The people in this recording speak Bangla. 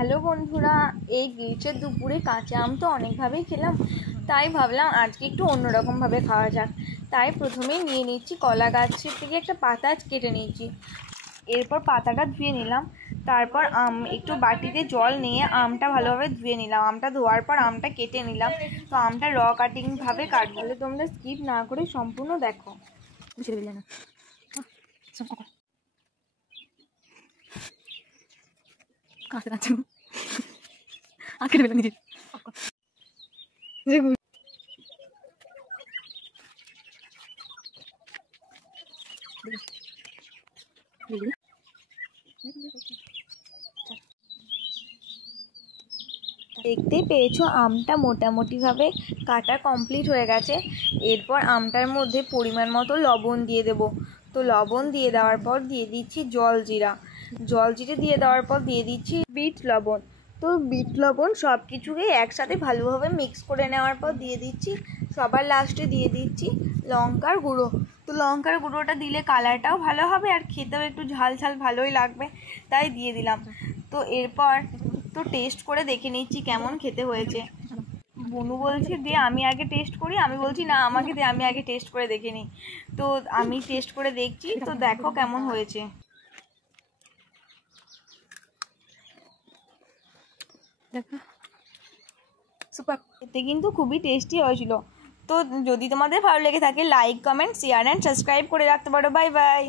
হ্যালো বন্ধুরা, এই গ্রীষ্মের দুপুরে কাঁচা আম তো অনেকভাবেই খেলাম, তাই ভাবলাম আজকে একটু অন্যরকমভাবে খাওয়া যাক। তাই প্রথমেই নিয়ে নিচ্ছি কলা গাছের থেকে একটা পাতা কেটে নিয়েছি। এরপর পাতাটা ধুয়ে নিলাম। তারপর একটু বাটিতে জল নিয়ে আমটা ভালোভাবে ধুয়ে নিলাম। আমটা ধোয়ার পর আমটা কেটে নিলাম। তো আমটা কাটিংভাবে কাটবো। তোমরা স্কিপ না করে সম্পূর্ণ দেখো। দেখতেই পেয়েছো আমটা মোটামুটিভাবে কাটা কমপ্লিট হয়ে গেছে। এরপর আমটার মধ্যে পরিমাণ মতো লবণ দিয়ে দেব। তো লবণ দিয়ে দেওয়ার পর দিয়ে দিচ্ছি জলজিরা দিয়ে দেওয়ার পর দিয়ে দিচ্ছি বিট লবণ। তো বিট লবণ সব কিছুকে একসাথে ভালোভাবে মিক্স করে নেওয়ার পর দিয়ে দিচ্ছি সবার লাস্টে দিয়ে দিচ্ছি লঙ্কার গুঁড়ো। তো লঙ্কার গুঁড়োটা দিলে কালারটাও ভালো হবে আর খেতেও একটু ঝাল ঝাল ভালোই লাগবে, তাই দিয়ে দিলাম। তো এরপর তো টেস্ট করে দেখে নিচ্ছি কেমন খেতে হয়েছে। বনু বলছে দে আমি আগে টেস্ট করি, আমি বলছি না আমাকে দে, আমি আগে টেস্ট করে দেখে নিই। তো আমি টেস্ট করে দেখছি, তো দেখো কেমন হয়েছে। সুপার, এতে কিন্তু খুবই টেস্টি হয়েছিল। তো যদি তোমাদের ভালো লেগে থাকে like, comment, share and subscribe করে রাখতে পারো। Bye bye.